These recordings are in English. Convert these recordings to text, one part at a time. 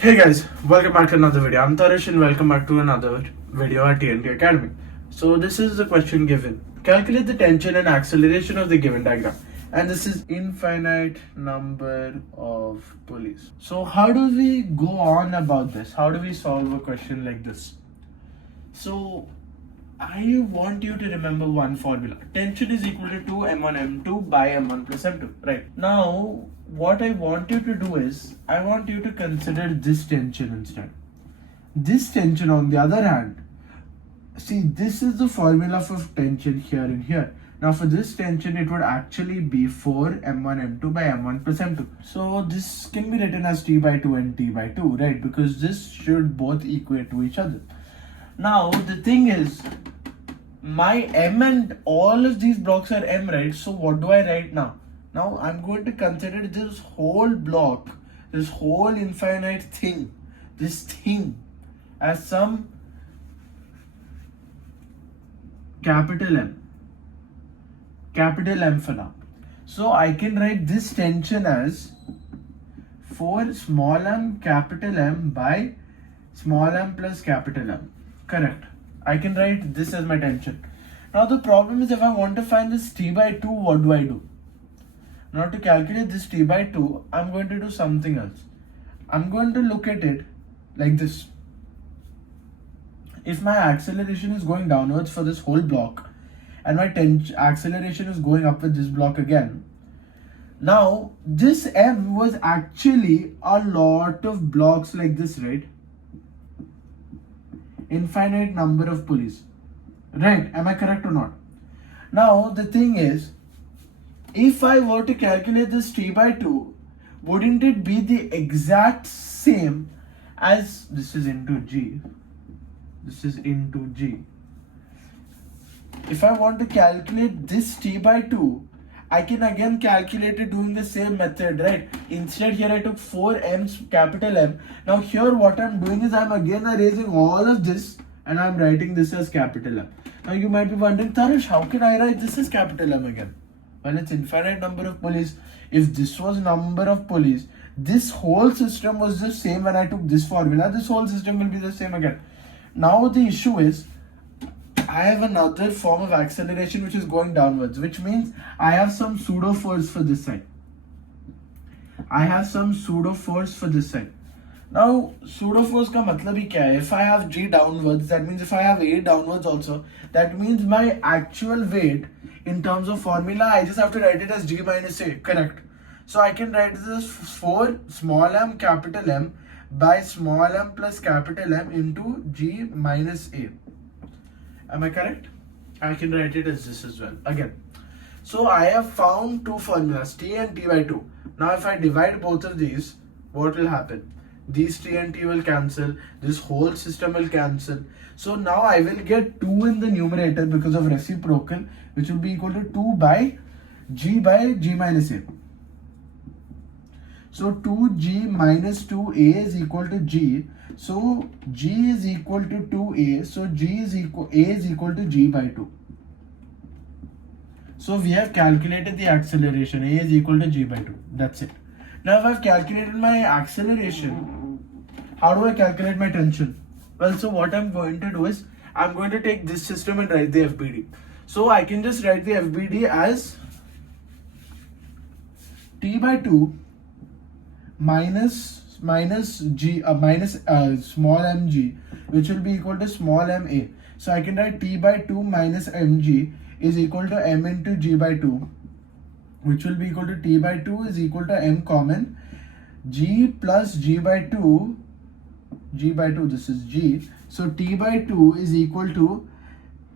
Hey guys, welcome back to another video. I'm Tarish and welcome back to another video at TNT Academy. So this is the question given. Calculate the tension and acceleration of the given diagram. And this is infinite number of pulleys. So how do we go on about this? How do we solve a question like this? So I want you to remember one formula. Tension is equal to 2 m1 m2 by m1 plus m2. Right. Now what I want you to do is, I want you to consider this tension instead. This tension on the other hand, see, this is the formula for tension here and here. Now for this tension, it would actually be 4 m1 m2 by m1 plus m2. So this can be written as t by 2 and t by 2, right? Because this should both equate to each other. Now the thing is, my m and all of these blocks are m, right? So what do I write now? Now I'm going to consider this whole block, this whole infinite thing, this thing as some capital M for now. So I can write this tension as 4 small m capital M by small m plus capital M. Correct. I can write this as my tension. Now the problem is, if I want to find this t by 2, what do I do? Now to calculate this t by 2, I'm going to do something else. I'm going to look at it like this. If my acceleration is going downwards for this whole block and my acceleration is going up with this block again, now this m was actually a lot of blocks like this, right? Infinite number of pulleys. Right, am I correct or not? Now the thing is, if I were to calculate this t by 2, wouldn't it be the exact same as this is into g? This is into g. If I want to calculate this t by 2, I can again calculate it doing the same method, right? Instead here I took 4 m's capital M. Now here what I'm doing is I'm again erasing all of this and I'm writing this as capital M. Now you might be wondering, Tarish, how can I write this as capital M again? Well, it's infinite number of pulleys. If this was number of pulleys, this whole system was the same when I took this formula. This whole system will be the same again. Now the issue is, I have another form of acceleration which is going downwards, which means I have some pseudo force for this side. I have some pseudo force for this side. Now pseudo force ka matlab hi kya hai? If I have g downwards, that means if I have a downwards also, that means my actual weight in terms of formula, I just have to write it as g minus a. Correct. So I can write this as 4 small m capital M by small m plus capital M into g minus a. Am I correct? I can write it as this as well. Again. So I have found two formulas, t and t by 2. Now if I divide both of these, what will happen? These t and t will cancel. This whole system will cancel. So now I will get 2 in the numerator because of reciprocal, which will be equal to 2 by g minus a. So 2g minus 2a is equal to g. So g is equal to 2a. So a is equal to g by 2. So we have calculated the acceleration. A is equal to g by 2. That's it. Now if I've calculated my acceleration, how do I calculate my tension? Well, so what I'm going to do is, I'm going to take this system and write the FBD. So I can just write the FBD as t by 2 minus small mg, which will be equal to small ma. So I can write t by 2 minus mg is equal to m into g by 2, which will be equal to t by 2 is equal to m common g plus g by 2, this is g. So t by 2 is equal to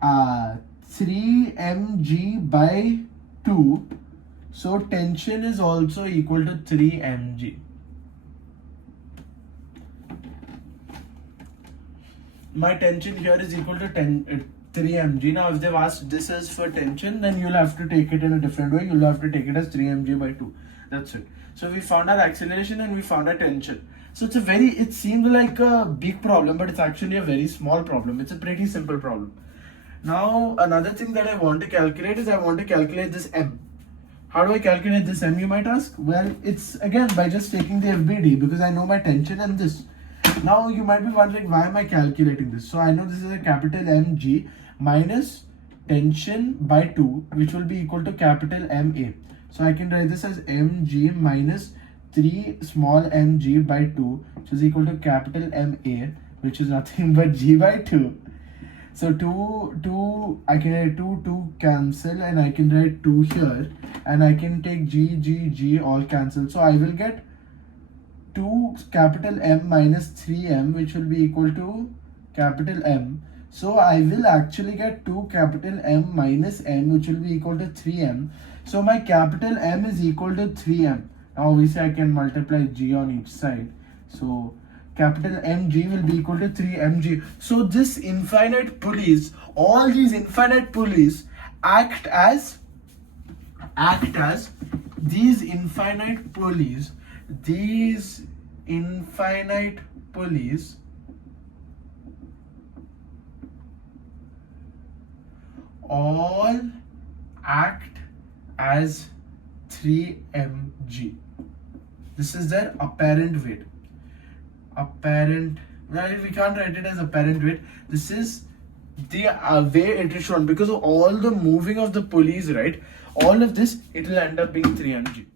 3mg by 2. So tension is also equal to 3mg. My tension here is equal to 3 mg. Now if they've asked this is for tension, then you'll have to take it in a different way. You'll have to take it as 3 mg by 2. That's it. So we found our acceleration and we found our tension. So it seemed like a big problem, but it's actually a very small problem. It's a pretty simple problem. Now another thing that I want to calculate is, I want to calculate this m. How do I calculate this m, you might ask? Well, it's again by just taking the FBD, because I know my tension and this. Now you might be wondering, why am I calculating this? So I know this is a capital mg minus tension by 2, which will be equal to capital MA. So I can write this as mg minus 3 small mg by 2, which is equal to capital MA, which is nothing but g by 2. So 2, I can write 2 cancel, and I can write 2 here, and I can take g all cancel. So I will get 2 capital M minus 3m, which will be equal to capital M. So I will actually get 2 capital M minus m, which will be equal to 3m. So my capital M is equal to 3m. Now obviously I can multiply g on each side. So capital mg will be equal to 3mg. So this infinite pulleys, all these infinite pulleys act as these infinite pulleys all act as 3mg. This is their apparent weight. Well, we can't write it as apparent weight. This is the way it is shown, because of all the moving of the pulleys, right? All of this, it will end up being 3mg.